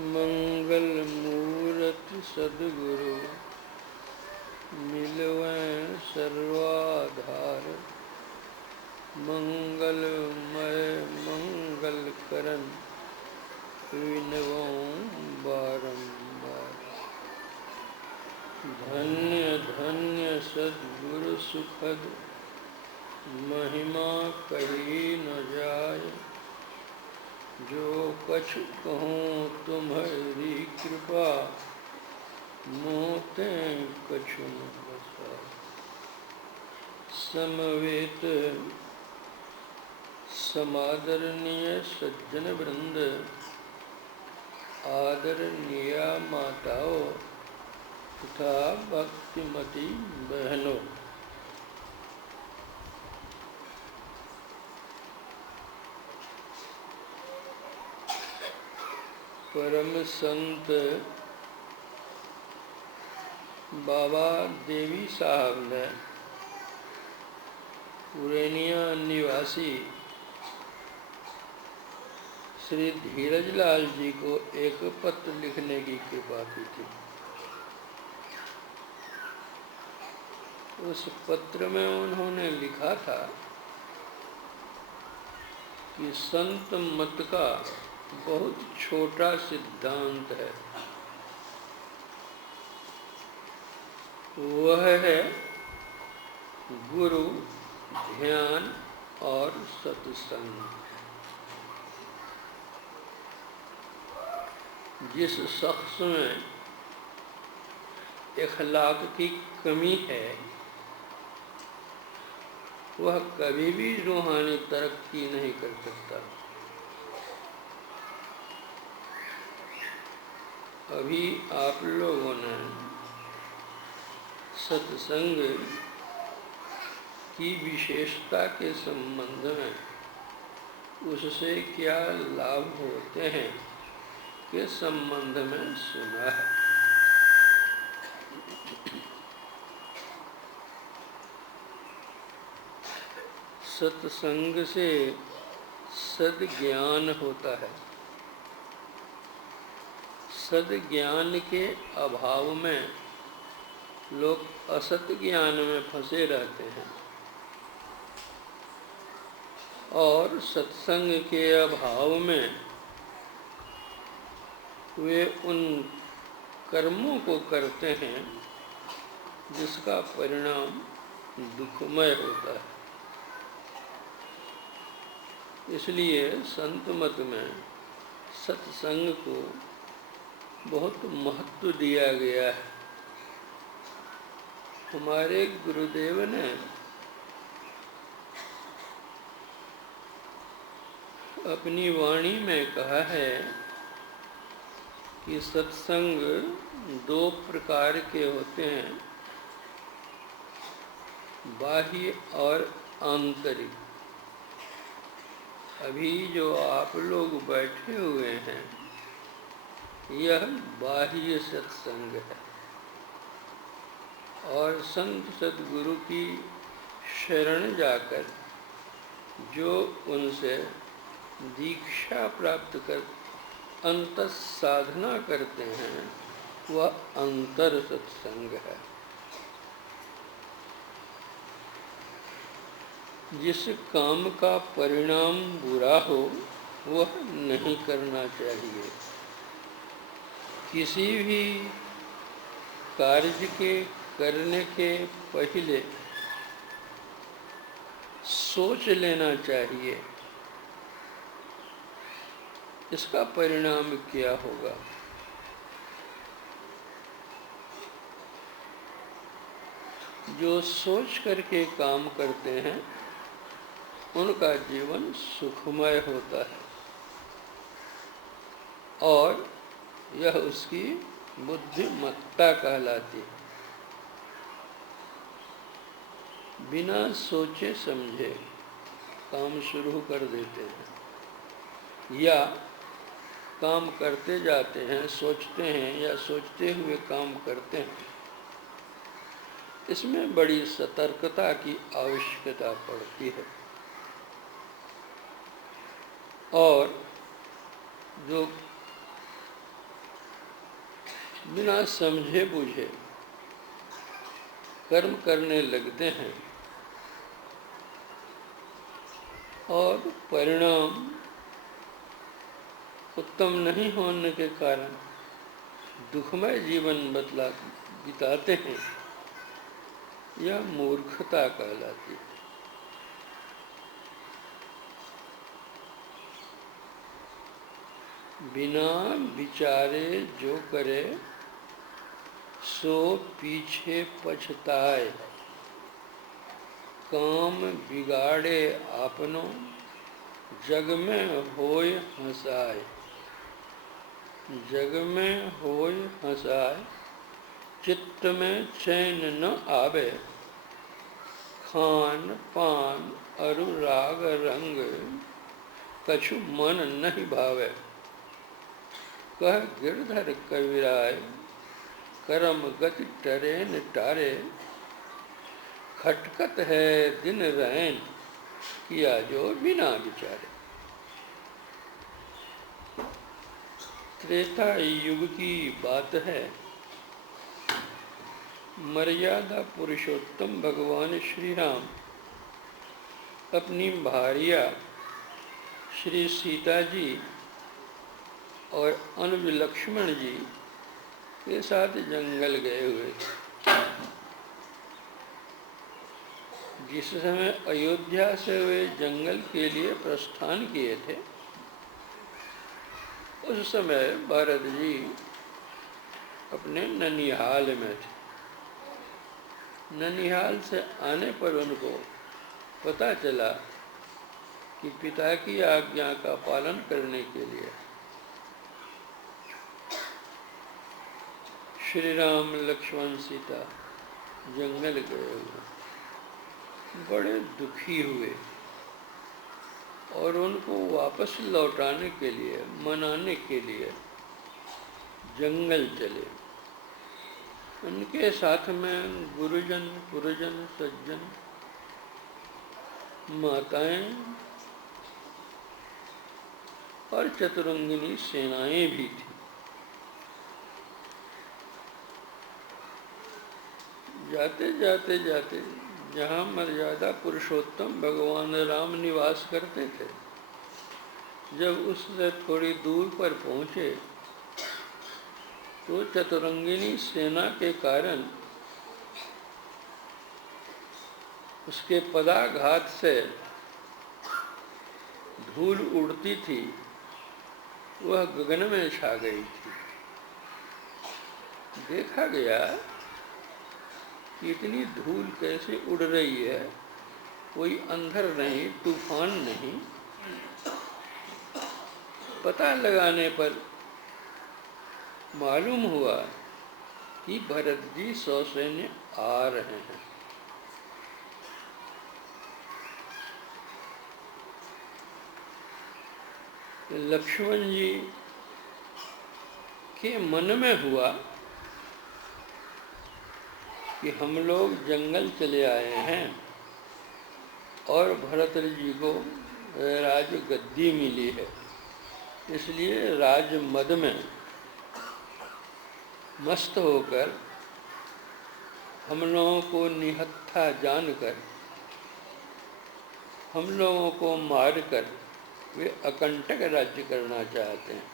मंगल मूरत सद्गुरु मिलवें सर्वाधार। मंगलमय मंगल करन विनवों बारंबार। धन्य धन्य सद्गुरु सुखद महिमा कही न जाय। जो कछु कहूँ तुम्हारी कृपा मोते कछु न बसा। समवेत समादरणीय सज्जन वृंद, आदरणीय माताओं तथा भक्तिमती बहनों, परम संत बाबा देवी साहब ने उरेनिया निवासी श्री धीरज लाल जी को एक पत्र लिखने की कृपा की थी। उस पत्र में उन्होंने लिखा था कि संत मत का बहुत छोटा सिद्धांत है, वह है गुरु, ध्यान और सत्संग। जिस शख्स में इखलाक की कमी है वह कभी भी रूहानी तरक्की नहीं कर सकता। अभी आप लोगों ने सत्संग की विशेषता के संबंध में उससे क्या लाभ होते हैं के संबंध में सुना है। सत्संग से सद्ज्ञान होता है। सद्ज्ञान के अभाव में लोग असत ज्ञान में फंसे रहते हैं और सत्संग के अभाव में वे उन कर्मों को करते हैं जिसका परिणाम दुखमय होता है। इसलिए संत मत में सत्संग को बहुत महत्व दिया गया है। हमारे गुरुदेव ने अपनी वाणी में कहा है कि सत्संग दो प्रकार के होते हैं, बाह्य और आंतरिक। अभी जो आप लोग बैठे हुए हैं यह बाह्य सत्संग है। और संत सद्गुरु की शरण जाकर जो उनसे दीक्षा प्राप्त कर अंतर साधना करते हैं, वह अंतर सत्संग है। जिस काम का परिणाम बुरा हो वह नहीं करना चाहिए। किसी भी कार्य के करने के पहले सोच लेना चाहिए इसका परिणाम क्या होगा। जो सोच करके काम करते हैं उनका जीवन सुखमय होता है और यह उसकी बुद्धिमत्ता कहलाती है। बिना सोचे समझे काम शुरू कर देते हैं या काम करते जाते हैं, सोचते हैं या सोचते हुए काम करते हैं। इसमें बड़ी सतर्कता की आवश्यकता पड़ती है। और जो बिना समझे बूझे कर्म करने लगते हैं और परिणाम उत्तम नहीं होने के कारण दुखमय जीवन बिताते हैं, यह मूर्खता कहलाती है। बिना विचारे जो करे सो पीछे पछताए, काम बिगाड़े आपनो जग में होय हंसाए। जग में होय हंसाए, चित्त में चैन न आवे, खान पान अरु राग रंग कछु मन नहीं भावे। कह गिरधर कविराय करम गति टरे न टारे, खटकत है दिन रैन किया जो बिना विचारे। त्रेता युग की बात है। मर्यादा पुरुषोत्तम भगवान श्री राम अपनी भार्या श्री सीता जी और अनुज लक्ष्मण जी के साथ जंगल गए हुए थे। जिस समय अयोध्या से वे जंगल के लिए प्रस्थान किए थे, उस समय भरत जी अपने ननिहाल में थे। ननिहाल से आने पर उनको पता चला कि पिता की आज्ञा का पालन करने के लिए श्री राम लक्ष्मण सीता जंगल गए हुए, बड़े दुखी हुए और उनको वापस लौटाने के लिए, मनाने के लिए जंगल चले। उनके साथ में गुरुजन, पुरजन, सज्जन, माताएं और चतुरंगिनी सेनाएं भी थी। जाते जाते जाते जहाँ मर्यादा पुरुषोत्तम भगवान राम निवास करते थे, जब उससे थोड़ी दूर पर पहुँचे तो चतुरंगिनी सेना के कारण उसके पदाघात से धूल उड़ती थी, वह गगन में छा गई थी। देखा गया कि इतनी धूल कैसे उड़ रही है, कोई अंधर नहीं, तूफान नहीं। पता लगाने पर मालूम हुआ कि भरत जी सौसैन्य आ रहे हैं। लक्ष्मण जी के मन में हुआ कि हम लोग जंगल चले आए हैं और भरत जी को राज गद्दी मिली है, इसलिए राज मद में मस्त होकर हम लोगों को निहत्था जानकर हम लोगों को मारकर वे अकंटक राज्य करना चाहते हैं।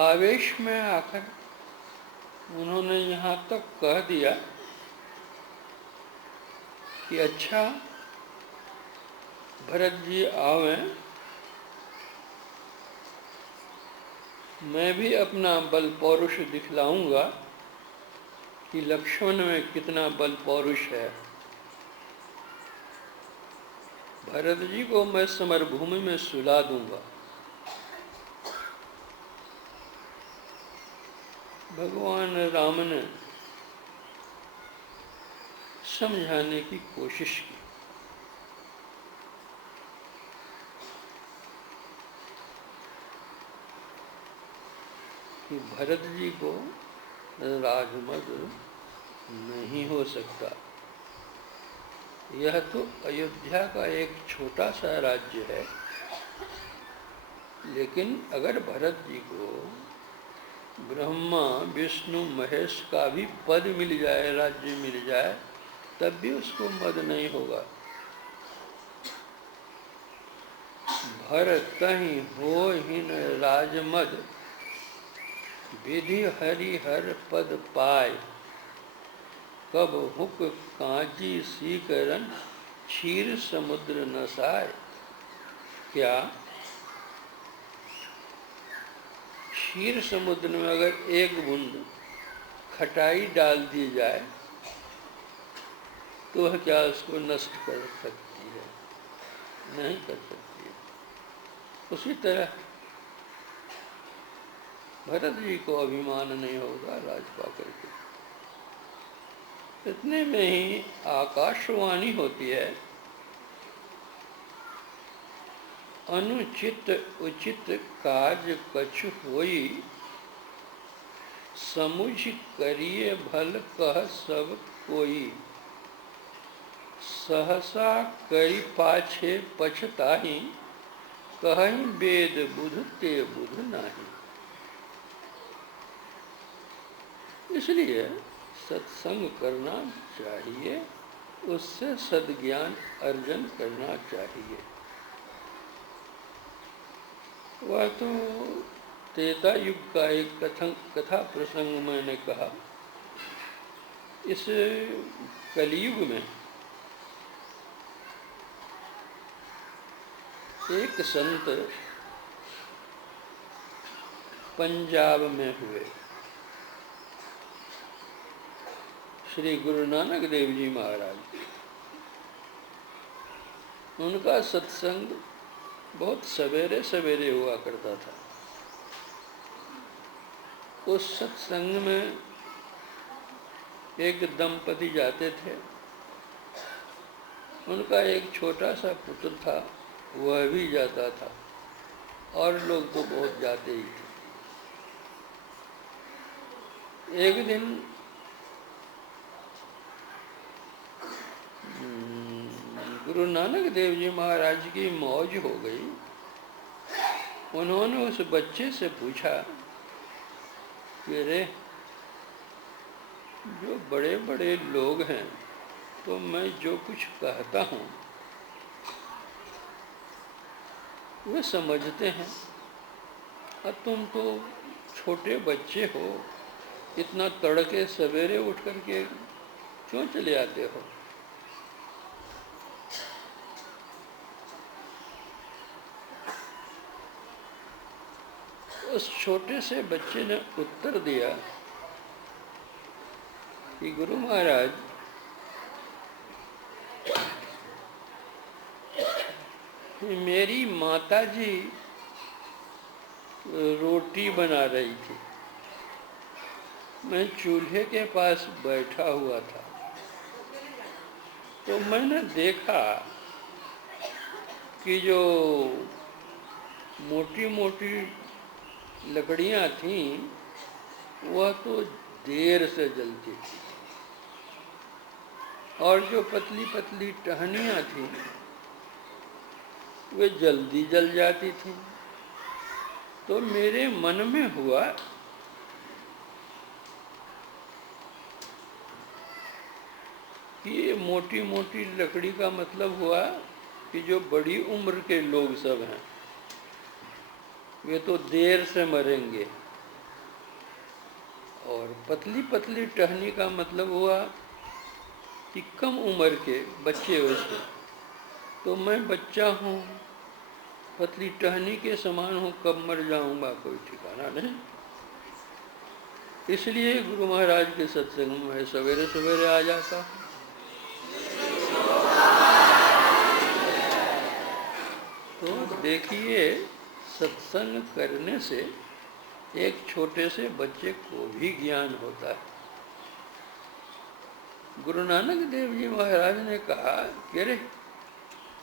आवेश में आकर उन्होंने यहाँ तक कह दिया कि अच्छा भरत जी आवें, मैं भी अपना बल पौरुष दिखलाऊंगा कि लक्ष्मण में कितना बल पौरुष है। भरत जी को मैं समरभूमि में सुला दूंगा। भगवान राम ने समझाने की कोशिश की। कि भरत जी को राजमद नहीं हो सकता। यह तो अयोध्या का एक छोटा सा राज्य है, लेकिन अगर भरत जी को ब्रह्मा विष्णु महेश का भी पद मिल जाए, राज्य मिल जाए, तब भी उसको मद नहीं होगा। भरत कहीं हो हिन राजमद, विधि हरि हर पद पाए, कब हुक कांची सीकरन क्षीर समुद्र नसाए। क्या क्षीर समुद्र में अगर एक बूंद खटाई डाल दी जाए तो वह क्या उसको नष्ट कर सकती है? नहीं कर सकती है। उसी तरह भरत जी को अभिमान नहीं होगा राज पाकर के। इतने में ही आकाशवाणी होती है, अनुचित उचित काज कछु होई, समुझ करिए भल कह सब कोई, सहसा करी पाछे पछताही, कहीं वेद बुध ते बुध नाही। इसलिए सत्संग करना चाहिए, उससे सद्ज्ञान अर्जन करना चाहिए। वह तो त्रेता युग का एक कथा प्रसंग मैंने कहा। इस कलयुग में एक संत पंजाब में हुए, श्री गुरु नानक देव जी महाराज। उनका सत्संग बहुत सवेरे सवेरे हुआ करता था। उस सत्संग में एक दंपति जाते थे, उनका एक छोटा सा पुत्र था, वह भी जाता था, और लोग तो बहुत जाते ही थे। एक दिन गुरु नानक देव जी महाराज की मौज हो गई। उन्होंने उस बच्चे से पूछा कि रे, जो बड़े बड़े लोग हैं तो मैं जो कुछ कहता हूँ वे समझते हैं, और तुम तो छोटे बच्चे हो, इतना तड़के सवेरे उठ करके क्यों चले आते हो? उस छोटे से बच्चे ने उत्तर दिया कि गुरु महाराज, मेरी माताजी रोटी बना रही थी, मैं चूल्हे के पास बैठा हुआ था, तो मैंने देखा कि जो मोटी मोटी लकड़ियाँ थीं वह तो देर से जलती थी, और जो पतली पतली टहनियाँ थीं वे जल्दी जल जाती थीं। तो मेरे मन में हुआ कि ये मोटी मोटी लकड़ी का मतलब हुआ कि जो बड़ी उम्र के लोग सब हैं वे तो देर से मरेंगे, और पतली पतली टहनी का मतलब हुआ कि कम उम्र के बच्चे वैसे। तो मैं बच्चा हूँ, पतली टहनी के समान हूँ, कब मर जाऊँगा कोई ठिकाना नहीं। इसलिए गुरु महाराज के सत्संग में सवेरे सवेरे आ जाता हूँ। तो देखिए, सत्संग करने से एक छोटे से बच्चे को भी ज्ञान होता है। गुरु नानक देव जी महाराज ने कहा कि अरे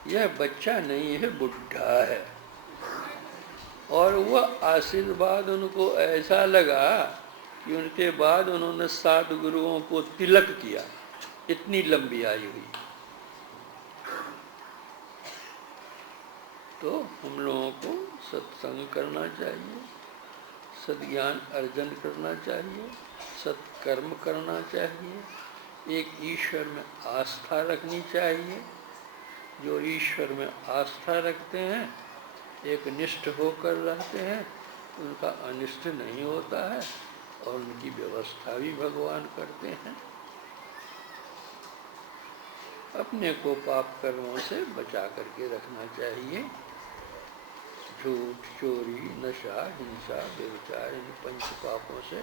यह बच्चा नहीं है, बुढ़ा है। और वह आशीर्वाद उनको ऐसा लगा कि उनके बाद उन्होंने 7 गुरुओं को तिलक किया, इतनी लंबी आयु हुई। तो हम लोगों को सत्संग करना चाहिए, सद्ज्ञान अर्जन करना चाहिए, सत्कर्म करना चाहिए, एक ईश्वर में आस्था रखनी चाहिए। जो ईश्वर में आस्था रखते हैं, एक निष्ठ होकर रहते हैं, उनका अनिष्ट नहीं होता है, और उनकी व्यवस्था भी भगवान करते हैं। अपने को पाप कर्मों से बचा करके रखना चाहिए। झूठ, चोरी, नशा, हिंसा, व्यभिचार, इन 5 पापों से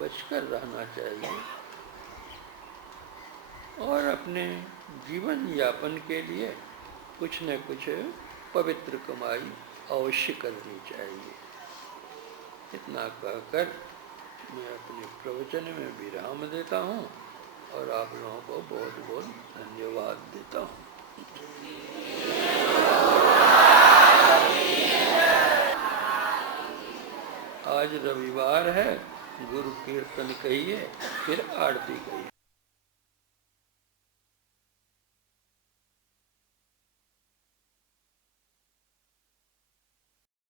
बचकर रहना चाहिए, और अपने जीवन यापन के लिए कुछ न कुछ पवित्र कमाई अवश्य करनी चाहिए। इतना कहकर मैं अपने प्रवचन में विराम देता हूँ, और आप लोगों को बहुत बहुत धन्यवाद देता हूँ। आज रविवार है, गुरु कीर्तन कहिए, फिर आरती कहिए।